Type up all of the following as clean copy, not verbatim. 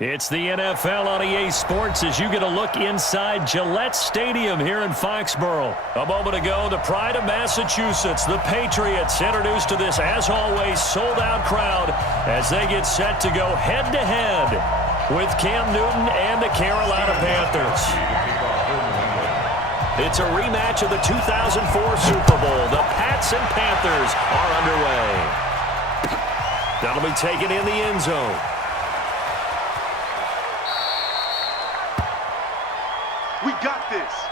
It's the NFL on EA Sports as you get a look inside Gillette Stadium here in Foxborough. A moment ago, the pride of Massachusetts, the Patriots, introduced to this, as always, sold-out crowd as they get set to go head-to-head with Cam Newton and the Carolina Panthers. It's a rematch of the 2004 Super Bowl. The Pats and Panthers are underway. That'll be taken in the end zone. We got this.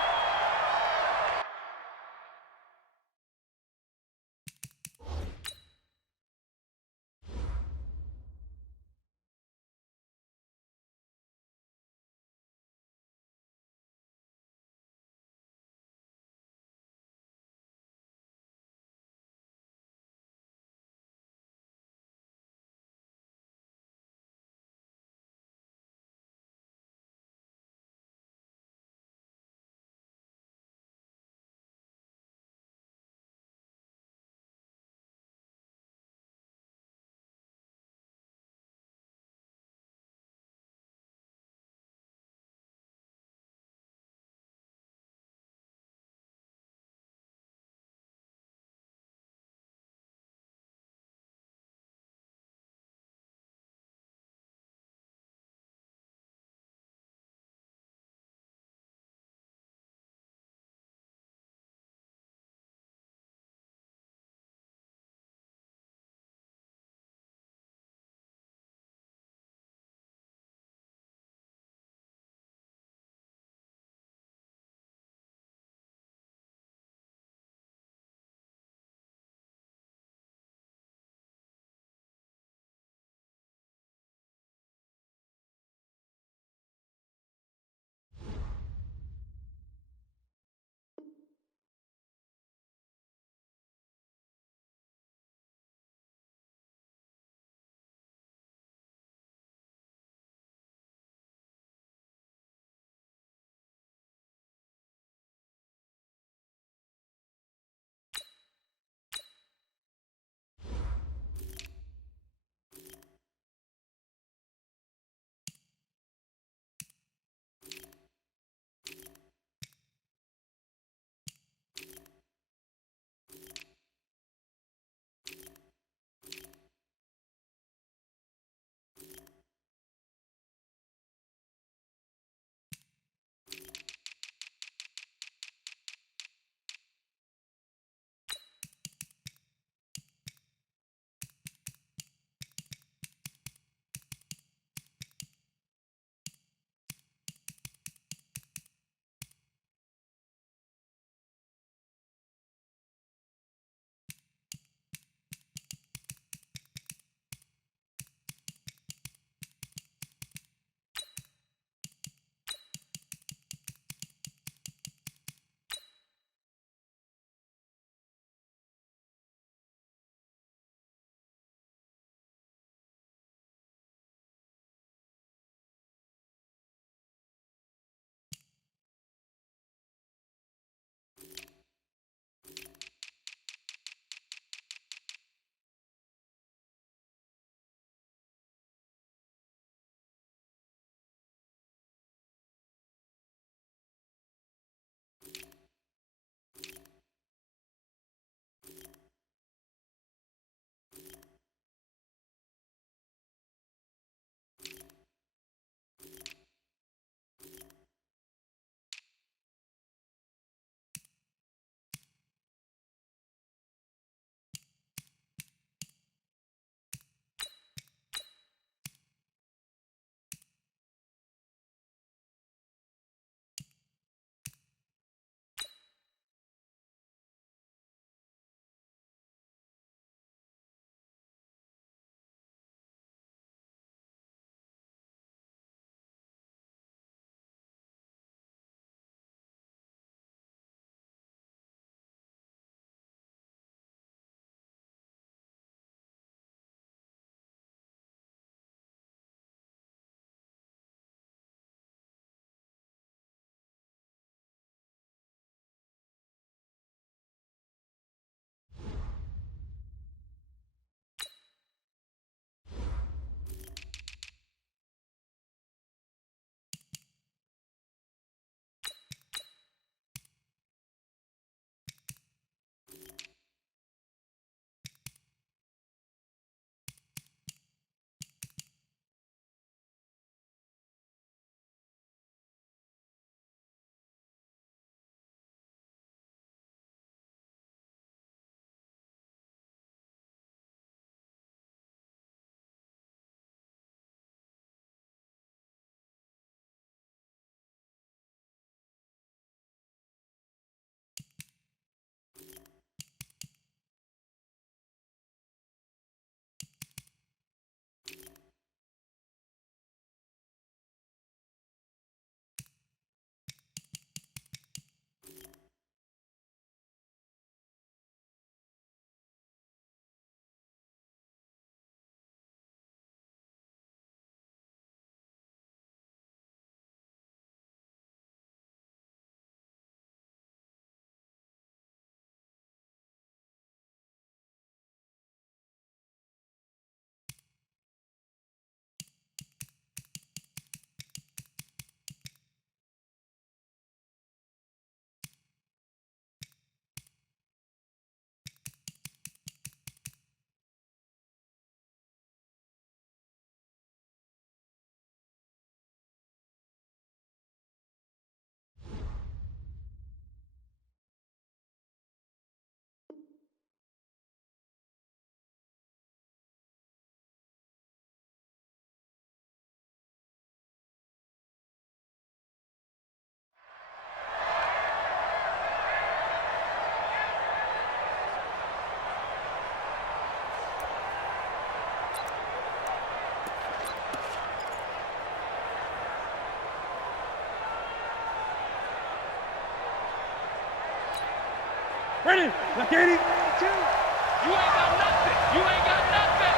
Ready? Look at it. You ain't got nothing. You ain't got nothing.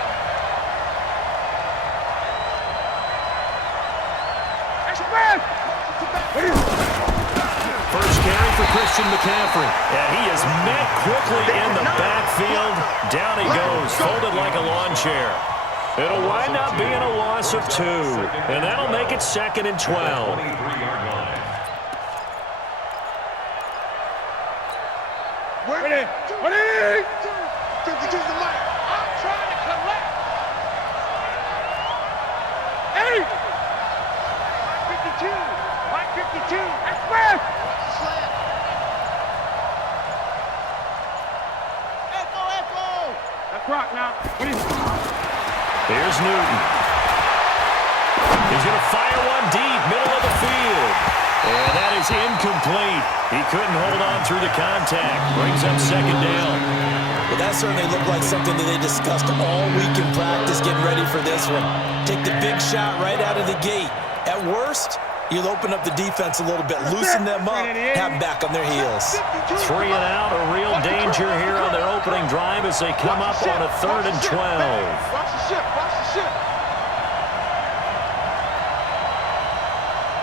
First carry for Christian McCaffrey. And he is met quickly in the backfield. Down he goes, folded like a lawn chair. It'll wind up being a loss of 2. And that'll make it 2nd and 12. Ready? 52's the mic. I'm trying to collect. Hey! 52. Mike 52. Express! Echo. That's rock now. Here's Newton. He's going to fire one deep, middle of the field. And that is incomplete. He couldn't hold on through the contact. Brings up 2nd down. Well, that certainly looked like something that they discussed all week in practice, getting ready for this one. Take the big shot right out of the gate. At worst, you'll open up the defense a little bit, loosen them up, have them back on their heels. 3 and out, a real danger here on their opening drive as they come up on a 3rd and 12. Watch the ship. Watch the ship.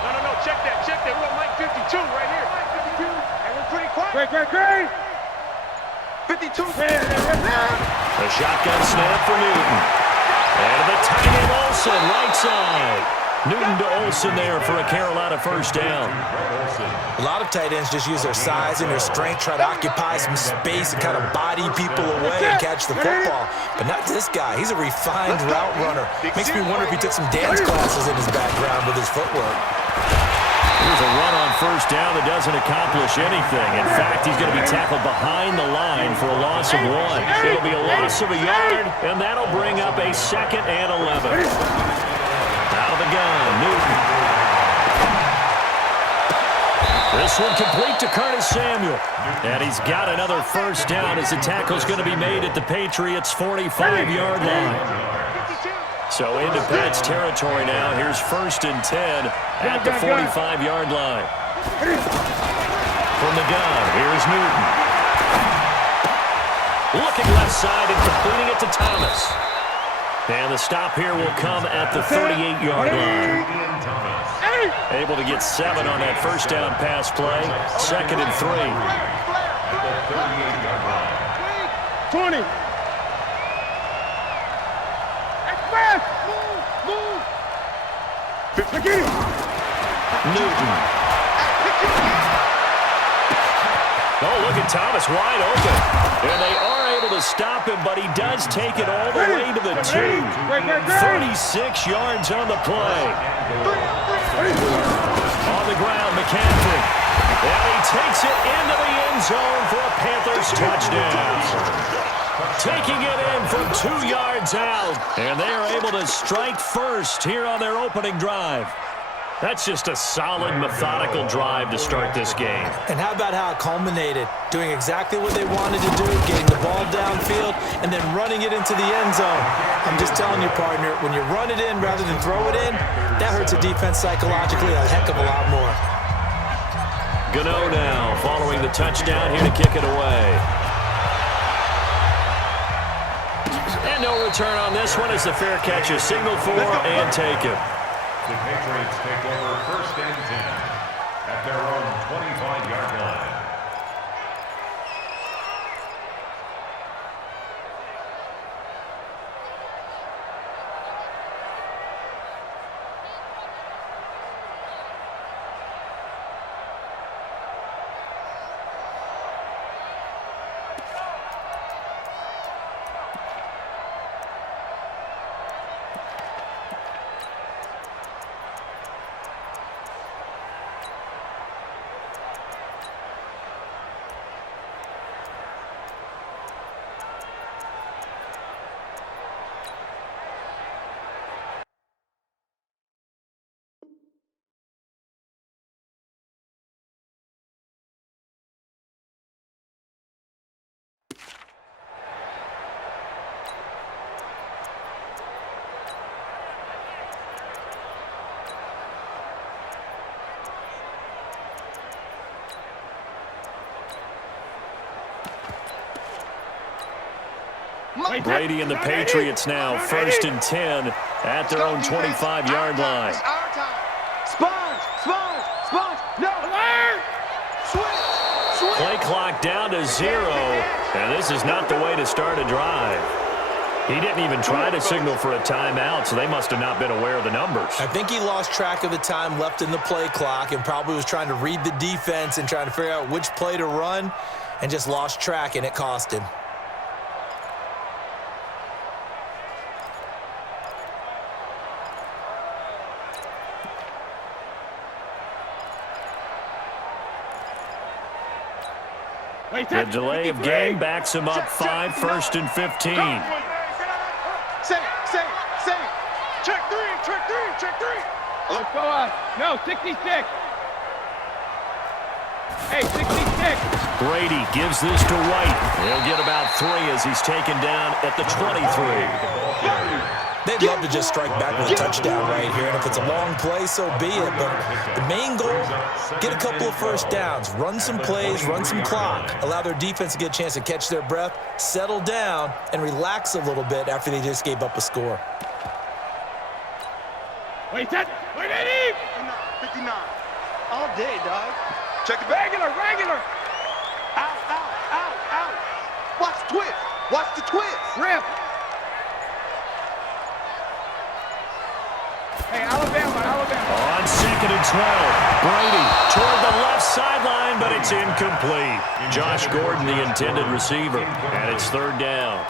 No. Check that. We're on Mike 52 right here. Mike 52. And we're pretty quiet. Great. 52. A shotgun snap for Newton. And the tight end Olsen, right side. Newton to Olsen there for a Carolina first down. A lot of tight ends just use their size and their strength, try to occupy some space and kind of body people away and catch the football. But not this guy. He's a refined route runner. Makes me wonder if he took some dance classes in his background with his footwork. Here's a run on first down that doesn't accomplish anything. In fact, he's going to be tackled behind the line for a loss of 1. It'll be a loss of a yard, and that'll bring up a 2nd and 11. Out of the gun, Newton. This one complete to Curtis Samuel. And he's got another first down as the tackle's going to be made at the Patriots' 45-yard line. So into Pats territory now. Here's 1st and 10 at the 45-yard line. From the gun, here's Newton. Looking left side and completing it to Thomas. And the stop here will come at the 38-yard line. Able to get 7 on that first down pass play. 2nd and 3. 20. Express! Move! Newton. Oh, look at Thomas wide open. And they are able to stop him, but he does take it all the way to the 2. 36 yards on the play. On the ground, McCaffrey. And he takes it into the end zone for a Panthers touchdown. Taking it in from 2 yards out. And they are able to strike first here on their opening drive. That's just a solid, methodical drive to start this game. And how about how it culminated? Doing exactly what they wanted to do, getting the ball downfield, and then running it into the end zone. I'm just telling you, partner, when you run it in rather than throw it in, that hurts a defense psychologically a heck of a lot more. Gano now following the touchdown here to kick it away. And no return on this one as the fair catch is signaled for and taken. The Patriots take over 1st and 10 at their own 25-yard line. Brady and the Patriots now, 1st and 10 at their own 25-yard line. No. Play clock down to 0, and this is not the way to start a drive. He didn't even try to signal for a timeout, so they must have not been aware of the numbers. I think he lost track of the time left in the play clock and probably was trying to read the defense and trying to figure out which play to run and just lost track, and it cost him. The delay of game backs him up 5, 1st and 15. Say it. Check three. Let's go up. No, 66. Hey, 66. Brady gives this to White. He'll get about 3 as he's taken down at the 23. They'd love to just strike back with a touchdown right here, and if it's a long play, so be it. But the main goal, get a couple of first downs, run some plays, run some clock, allow their defense to get a chance to catch their breath, settle down, and relax a little bit after they just gave up a score. Wait, Eddie! 59. All day, dog. Check the Regular. Out. Watch the twist. Rip. Hey, Alabama. On 2nd and 12, Brady toward the left sideline, but it's incomplete. Josh Gordon, the intended receiver, and it's 3rd down.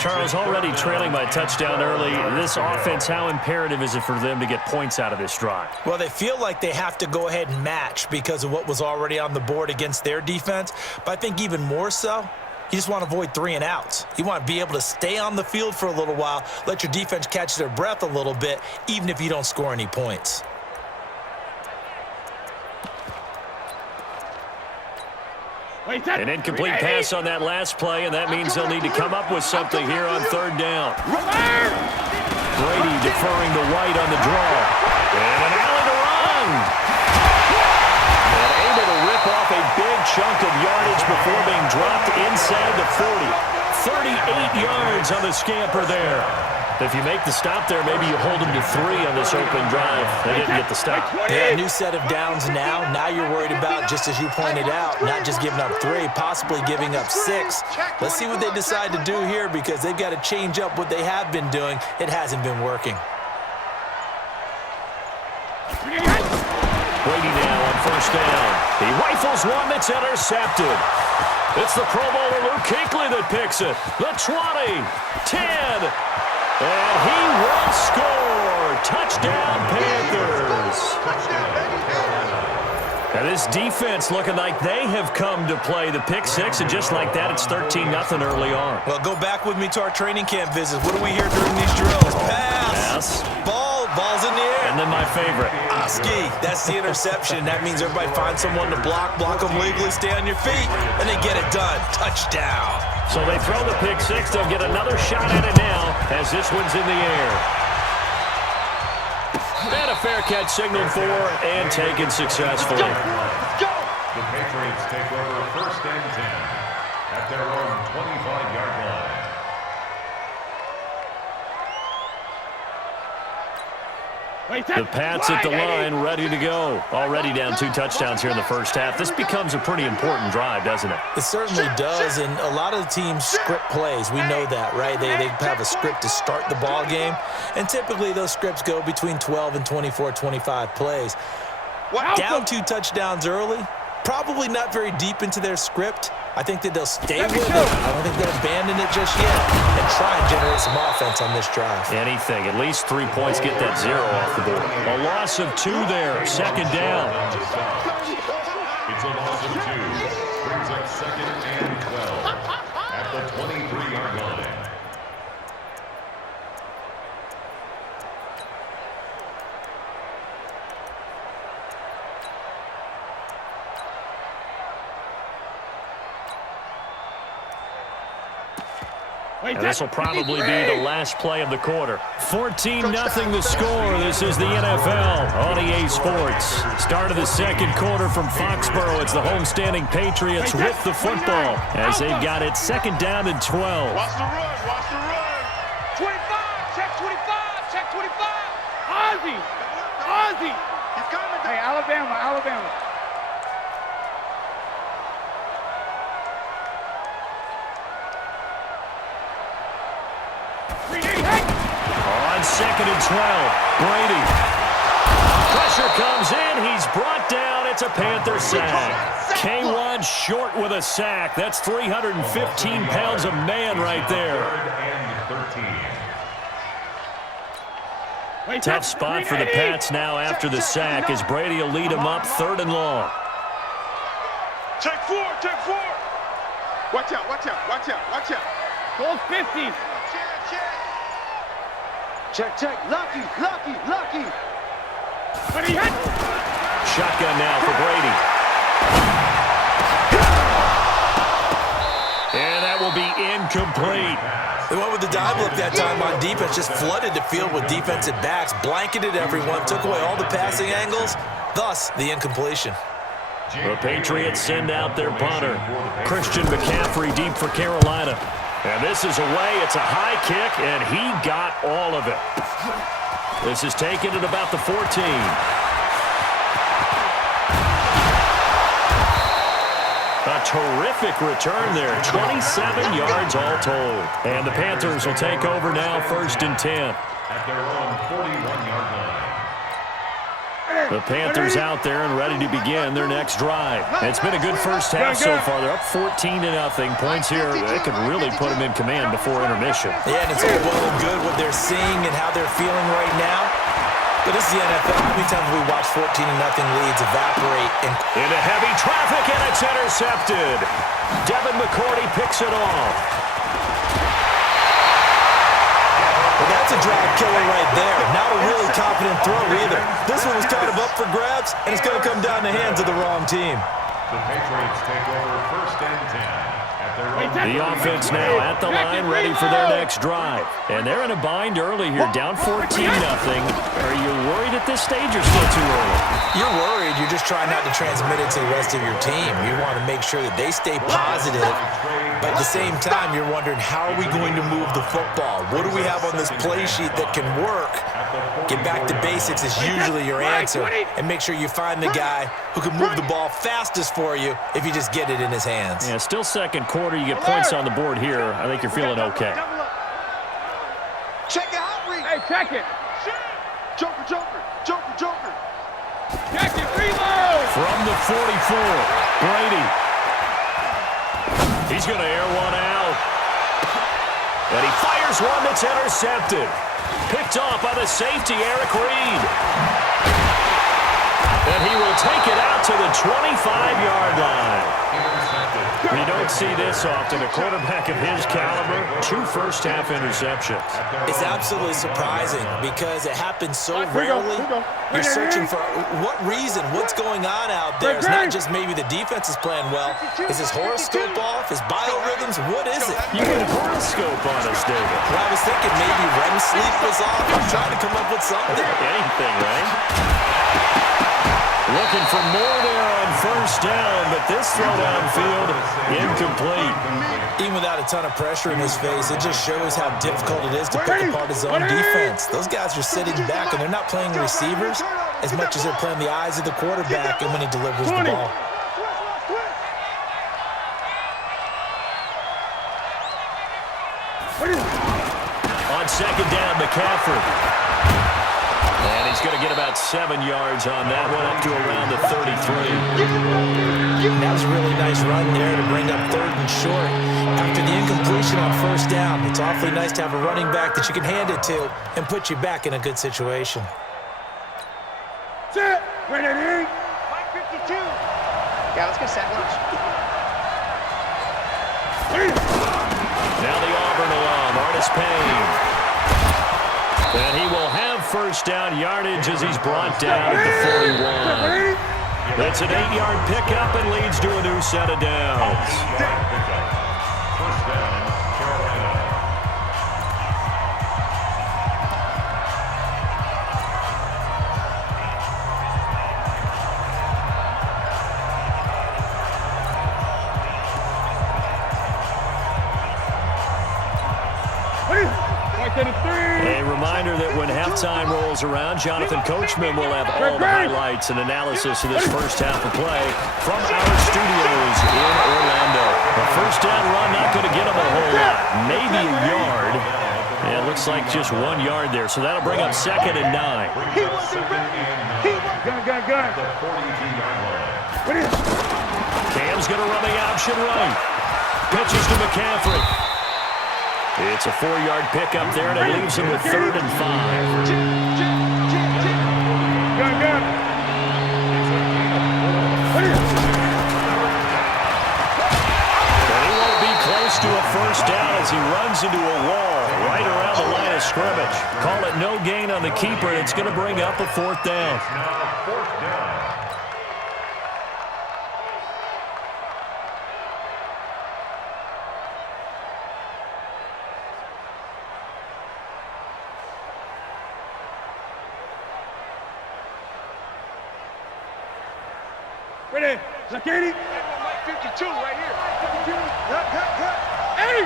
Charles, already trailing by a touchdown early. This offense, how imperative is it for them to get points out of this drive? Well, they feel like they have to go ahead and match because of what was already on the board against their defense. But I think even more so, you just want to avoid 3 and outs. You want to be able to stay on the field for a little while, let your defense catch their breath a little bit, even if you don't score any points. An incomplete pass on that last play, and that means they'll need to come up with something here on 3rd down. Brady deferring to White on the draw. And an alley to run. And able to rip off a big chunk of yardage before being dropped inside the 40. 38 yards on the scamper there. If you make the stop there, maybe you hold them to 3 on this opening drive. They didn't get the stop. Yeah, a new set of downs now. Now you're worried about, just as you pointed out, not just giving up 3, possibly giving up 6. Let's see what they decide to do here because they've got to change up what they have been doing. It hasn't been working. Brady now on 1st down. He rifles one that's intercepted. It's the Pro Bowler Luke Kuechly that picks it. The 20, 10, and he will score. Touchdown, Panthers. Now this defense looking like they have come to play the pick 6, and just like that, it's 13-0 early on. Well, go back with me to our training camp visits. What do we hear during these drills? Pass. Ball's in the air. And then my favorite. Oski, that's the interception. That means everybody finds someone to block them legally, stay on your feet, and they get it done. Touchdown. So they throw the pick 6. They'll get another shot at it now as this one's in the air. And a fair catch signaled for and taken successfully. The Patriots take over 1st and 10 at their own 25-yard line. The Pats at the line, ready to go. Already down 2 touchdowns here in the first half. This becomes a pretty important drive, doesn't it? It certainly does, and a lot of the teams script plays. We know that, right? They have a script to start the ball game, and typically those scripts go between 12 and 24, 25 plays. Down 2 touchdowns early, probably not very deep into their script. I think that they'll stay with it. I don't think they'll abandon it just yet and try and generate some offense on this drive. Anything. At least 3 points, get that 0 off the board. A loss of 2 there. 2nd down. It's a loss of 2. Brings up 2nd and 12 at the 23-yard line. And this will probably be the last play of the quarter. 14-0 the score. This is the NFL on EA Sports. Start of the second quarter from Foxborough. It's the homestanding Patriots with the football as they've got it second down and 12. Watch the run. Watch the run. 25. Check 25. Check 25. Ozzie. Ozzie. He's coming. Hey, Alabama. On second and 12, Brady. Pressure comes in. He's brought down. It's a Panther sack. K1 short with a sack. That's 315 pounds of man right there. Tough spot for the Pats now after the sack as Brady will lead them up third and long. Check four. Check four. Watch out. Watch out. Watch out. Watch out. Goal 50. Check. Lucky. But he hit. Shotgun now for Brady. And that will be incomplete. They went with the dive look that time on defense, just flooded the field with defensive backs, blanketed everyone, took away all the passing angles, thus the incompletion. The Patriots send out their punter, Christian McCaffrey, deep for Carolina. And this is away. It's a high kick, and he got all of it. This is taken at about the 14. A terrific return there. 27 yards all told. And the Panthers will take over now, first and 10. At their own 41-yard line. The Panthers out there and ready to begin their next drive. It's been a good first half so far. They're up 14-0. Points here, they could really put them in command before intermission. Yeah, and it's all well and good what they're seeing and how they're feeling right now. But this is the NFL. How many times have we watched 14-0 leads evaporate? Into heavy traffic, and it's intercepted. Devin McCourty picks it off. Well, that's a drive killer right there. Not a really confident throw either. This one was kind of up for grabs, and it's going to come down the hands of the wrong team. The Patriots take over first and 10. The offense now at the line, ready for their next drive. And they're in a bind early here, down 14-0. Are you worried at this stage or still too early? You're worried. You're just trying not to transmit it to the rest of your team. You want to make sure that they stay positive. But at the same time, you're wondering, how are we going to move the football? What do we have on this play sheet that can work? Get back to basics is usually your answer. And make sure you find the guy who can move the ball fastest for you if you just get it in his hands. Yeah, still second quarter. You get points on the board here. I think you're feeling okay. Check it out, Reed. Hey, check it. Joker. Check it, reload. From the 44, Brady. He's going to air one out. And he fires one that's intercepted. Picked off by the safety, Eric Reed. And he will take it out to the 25-yard line. You don't see this often. A quarterback of his caliber, 2 first-half interceptions. It's absolutely surprising because it happens so rarely. You're searching for what reason, what's going on out there. It's not just maybe the defense is playing well. Is his horoscope off? His biorhythms? What is it? You get a horoscope on us, David. Well, I was thinking maybe REM sleep was off. I'm trying to come up with something. Anything, right? Looking for more there on first down, but this throw downfield, incomplete. Even without a ton of pressure in his face, it just shows how difficult it is to pick apart his own defense. Those guys are sitting back, and they're not playing receivers as much as they're playing the eyes of the quarterback and when he delivers the ball. On second down, McCaffrey. And he's going to get about 7 yards on that one, up to around the 33. That was a really nice run there to bring up third and short. After the incompletion on first down, it's awfully nice to have a running back that you can hand it to and put you back in a good situation. Sit. Ready. Mike 52. Yeah, let's get set lunch. Now the Auburn alum, Artis Payne. And he will have first down yardage as he's brought down at the 41. That's an 8-yard pickup and leads to a new set of downs. First down, Carolina. reminder that when halftime rolls around, Jonathan Coachman will have all the highlights and analysis of this first half of play from our studios in Orlando. A first down run, not going to get him a whole lot. Maybe a yard. Yeah, it looks like just 1 yard there, so that'll bring up 2nd and 9. Gun. The 42-yard line. Cam's going to run the option right. Pitches to McCaffrey. It's a 4-yard pickup there, and it leaves him with 3rd and 5. Gun. But he won't be close to a first down as he runs into a wall right around the line of scrimmage. Call it no gain on the keeper, and it's going to bring up a 4th down. Now 4th down. Ready? Zakiri. 52 right here. 52. Hey!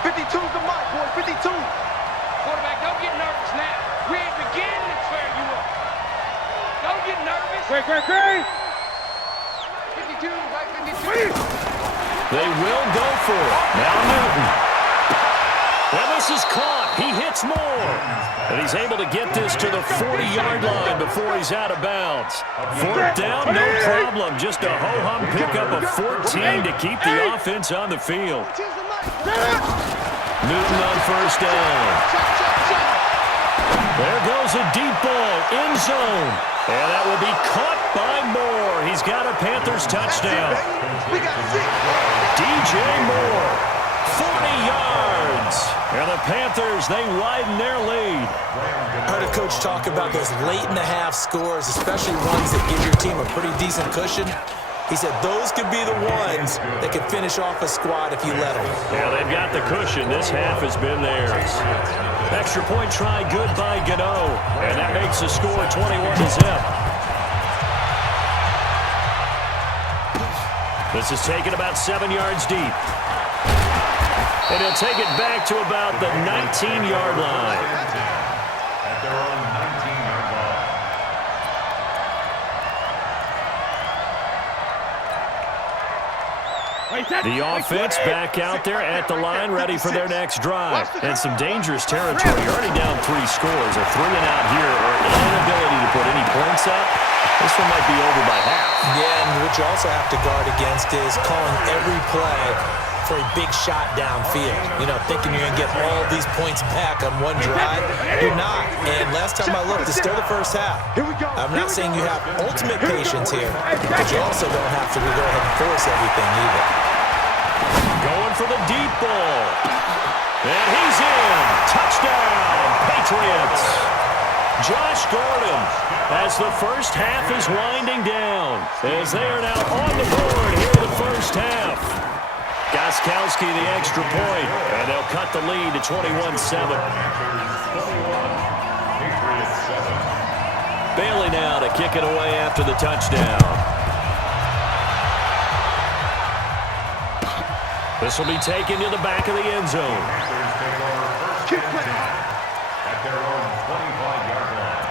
52's the mark, boy. 52. Quarterback, don't get nervous now. We ain't beginning to tear you up. Don't get nervous. Great. 52, right 52. They will go for it. Now Newton. And this is caught. He hits more. And he's able to get this to the 40-yard line before he's out of bounds. 4th down, no problem. Just a ho-hum pickup of 14 to keep the offense on the field. Newton on first down. There goes a deep ball, end zone. And that will be caught by Moore. He's got a Panthers touchdown. DJ Moore, 40 yards. And the Panthers, they widen their lead. I heard a coach talk about those late-in-the-half scores, especially ones that give your team a pretty decent cushion. He said those could be the ones that could finish off a squad if you let them. Yeah, they've got the cushion. This half has been theirs. Extra point try good by Gano. And that makes the score 21-0. This is taken about 7 yards deep. And he'll take it back to about the 19-yard line. At their own 19-yard line. The offense back out there at the line, ready for their next drive. And some dangerous territory. You're already down 3 scores. A 3-and-out here, or an inability to put any points up. This one might be over by half. Yeah, and what you also have to guard against is calling every play for a big shot downfield. You know, thinking you're going to get all these points back on one drive. You're not. And last time I looked, it's still the first half. I'm not saying you have ultimate patience here, but you also don't have to go ahead and force everything either. Going for the deep ball. And he's in. Touchdown, Patriots. Josh Gordon, as the first half is winding down, as they are now on the board here in the first half. Gostkowski the extra point, and they'll cut the lead to 21-7. Bailey now to kick it away after the touchdown. This will be taken to the back of the end zone. At their own 25-yard line.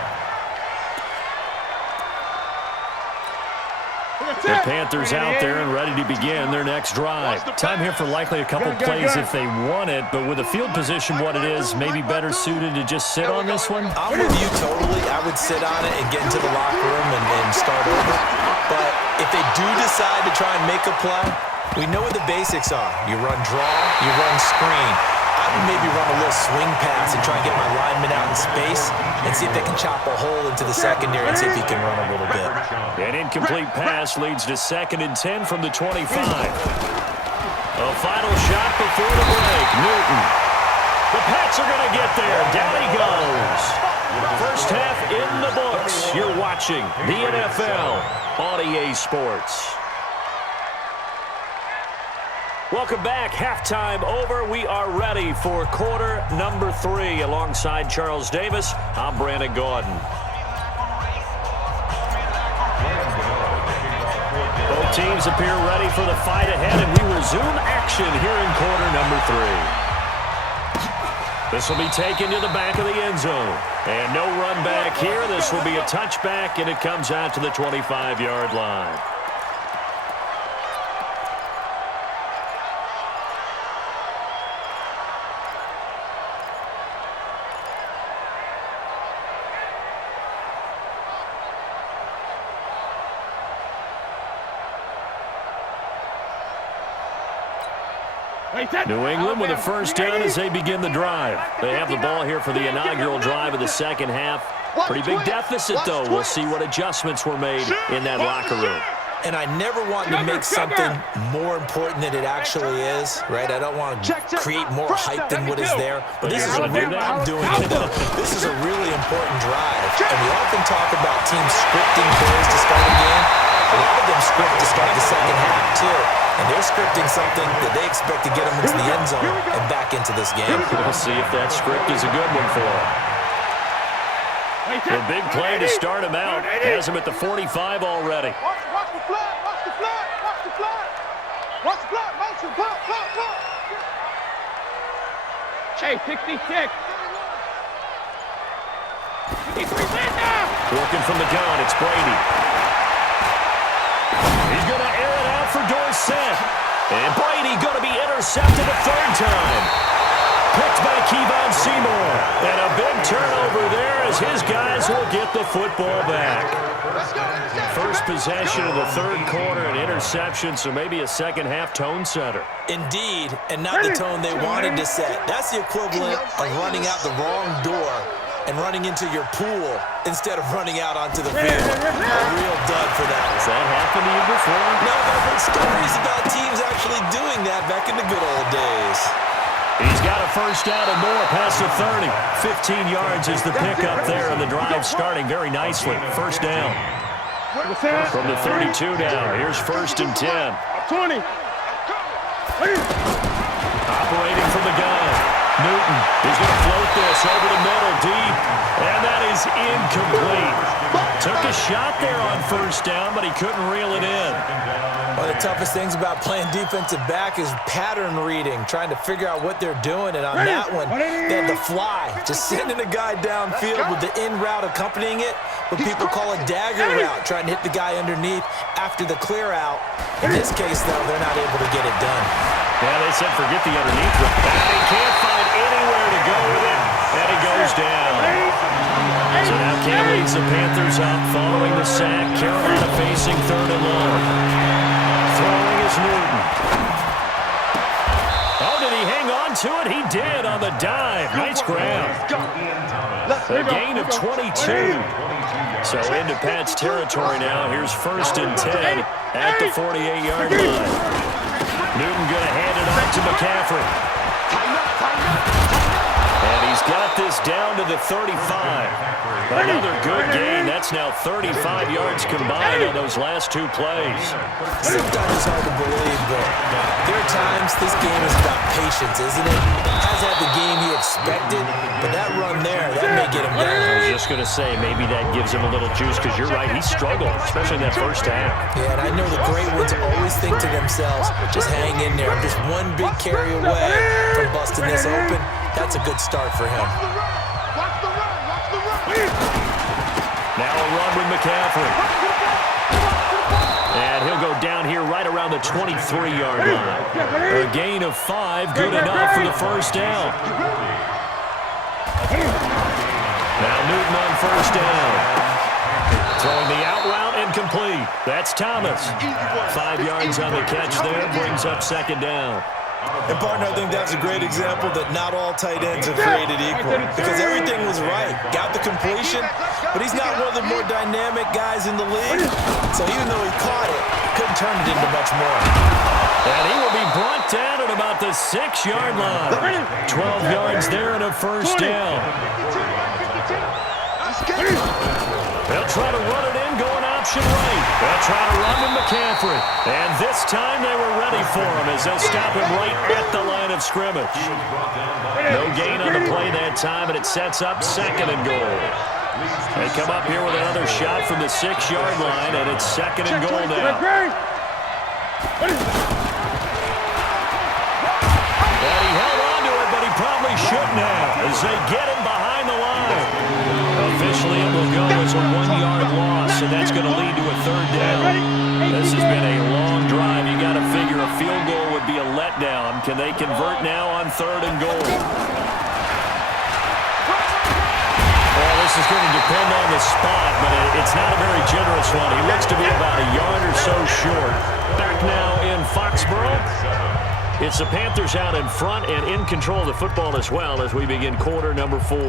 The Panthers out there and ready to begin their next drive. Time here for likely a couple plays if they want it, but with the field position what it is, maybe better suited to just sit on this one? I'm with you totally. I would sit on it and get into the locker room and start over. But if they do decide to try and make a play, we know what the basics are. You run draw, you run screen. I would maybe run a little swing pass and try and get my lineman out in space and see if they can chop a hole into the secondary and see if he can run a little bit. An incomplete pass leads to 2nd and 10 from the 25. A final shot before the break. Newton. The Pats are going to get there. Down he goes. First half in the books. You're watching the NFL on EA Sports. Welcome back. Halftime over. We are ready for quarter number 3. Alongside Charles Davis, I'm Brandon Gaudin. Both teams appear ready for the fight ahead, and we resume action here in quarter number 3. This will be taken to the back of the end zone. And no run back here. This will be a touchback, and it comes out to the 25-yard line. New England with a first down as they begin the drive. They have the ball here for the inaugural drive of the second half. Pretty big deficit, though. We'll see what adjustments were made in that locker room. And I never want to make something more important than it actually is, right? I don't want to create more hype than what is there. But this is a really, I'm doing it. This is a really important drive. And we often talk about teams scripting plays to start a game. A lot of them script to start the second half, too. And they're scripting something that they expect to get them into the end zone and back into this game. We'll see if that script is a good one for them. The big play to start him out has him at the 45 already. Watch the flag, watch the flag, watch the flag. Watch the flag, motion, block. Hey, 66. 53 now. Working from the gun, it's Brady. He's going to air it out for Dorsett. And Brady going to be intercepted a third time. Picked by Kevon Seymour. And a big turnover there as his guys will get the football back. First possession of the third quarter, an interception, so maybe a second-half tone setter. Indeed, and not the tone they wanted to set. That's the equivalent of running out the wrong door and running into your pool instead of running out onto the field. A real dud for that. Has that happened to you before? No, I've heard stories about teams actually doing that back in the good old days. He's got a first down and more past the 30. 15 yards is the pickup there, and the drive starting very nicely. First down. From the 32 now, here's first and 10. 20. Operating from the gun. Newton is going to float this over the middle deep, and that is incomplete. Took a shot there on first down, but he couldn't reel it in. One of the toughest things about playing defensive back is pattern reading, trying to figure out what they're doing. And on that one, they had the fly, just sending a guy downfield with the in route accompanying it, what people call a dagger route, trying to hit the guy underneath after the clear out. In this case, though, they're not able to get it done. Yeah, they said forget the underneath route. He can't find anywhere to go with it, and he goes down. So now Cam leads the Panthers up following the sack. Carolina facing third and long. Throwing is Newton. Oh, did he hang on to it? He did on the dive. Nice grab. A gain of 22. So into Pat's territory now. Here's first and 10 at the 48-yard line. Newton going to hand it off to McCaffrey. And he's got this down to the 35. Another good gain. That's now 35 yards combined on those last two plays. Sometimes it's hard to believe, but there are times this game is about patience, isn't it? Hasn't had the game he expected, but that run there, that may get him down. I was just going to say, maybe that gives him a little juice, because you're right, he struggled, especially in that first half. Yeah, and I know the great ones always think to themselves, just hang in there. I'm just one big carry away from busting this open. That's a good start for him. Now a run with McCaffrey. And he'll go down here right around the 23-yard line. A gain of 5, good enough for the first down. Now Newton on first down. Throwing the out route and complete. That's Thomas. 5 yards on the catch there, brings up second down. And, partner, I think that's a great example that not all tight ends are created equal, because everything was right. Got the completion, but he's not one of the more dynamic guys in the league. So even though he caught it, couldn't turn it into much more. And he will be brought down at about the 6-yard line. 12 yards there and a first down. They'll try to run it in, going option right. They'll try to run with McCaffrey. And this time they were ready for him as they'll stop him right at the line of scrimmage. No gain on the play that time, and it sets up second and goal. They come up here with another shot from the 6-yard line, and it's second and goal now. And he held on to it, but he probably they shouldn't have as they get him behind the line. Officially, it will go as a 1-yard loss, and that's going to lead to a third down. This has been a long drive. You got to figure a field goal would be a letdown. Can they convert now on 3rd and goal? Well, this is going to depend on the spot, but it's not a very generous one. He looks to be about a yard or so short. Back now in Foxborough. It's the Panthers out in front and in control of the football as well as we begin quarter number 4.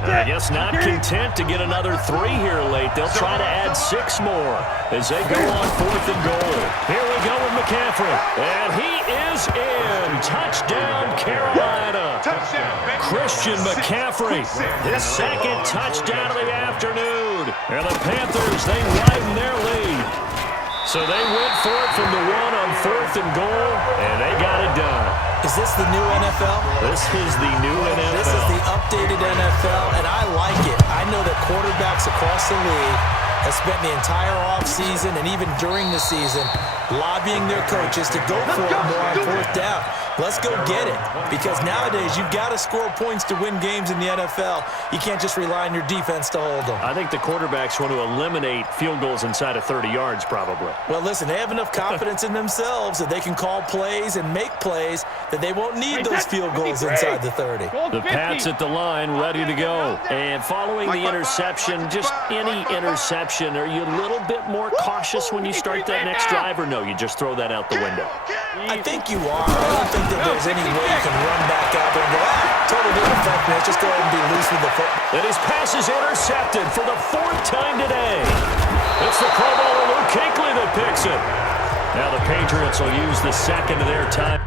I guess not content to get another 3 here late. They'll try to add 6 more as they go on 4th and goal. Here we go with McCaffrey. And he is in. Touchdown, Carolina. Christian McCaffrey, his 2nd touchdown of the afternoon. And the Panthers, they widen their lead. So they went for it from the 1 on 4th and goal, and they got it done. Is this the new NFL? This is the new NFL. This is the updated NFL, and I like it. I know that quarterbacks across the league have spent the entire offseason and even during the season lobbying their coaches to go for it more on 4th down. Let's go get it. Because nowadays, you've got to score points to win games in the NFL. You can't just rely on your defense to hold them. I think the quarterbacks want to eliminate field goals inside of 30 yards, probably. Well, listen, they have enough confidence in themselves that they can call plays and make plays that they won't need those field goals inside the 30. The Pats at the line, ready to go. And following the interception, just any interception, are you a little bit more cautious when you start that next drive, or no, you just throw that out the window? I think you are. I don't think that there's any way you can run back out there and go, totally didn't affect me. Let's just go ahead and be loose with the foot. And his pass is intercepted for the 4th time today. It's the Pro Bowler Luke Kuechly that picks it. Now the Patriots will use the 2nd of their time.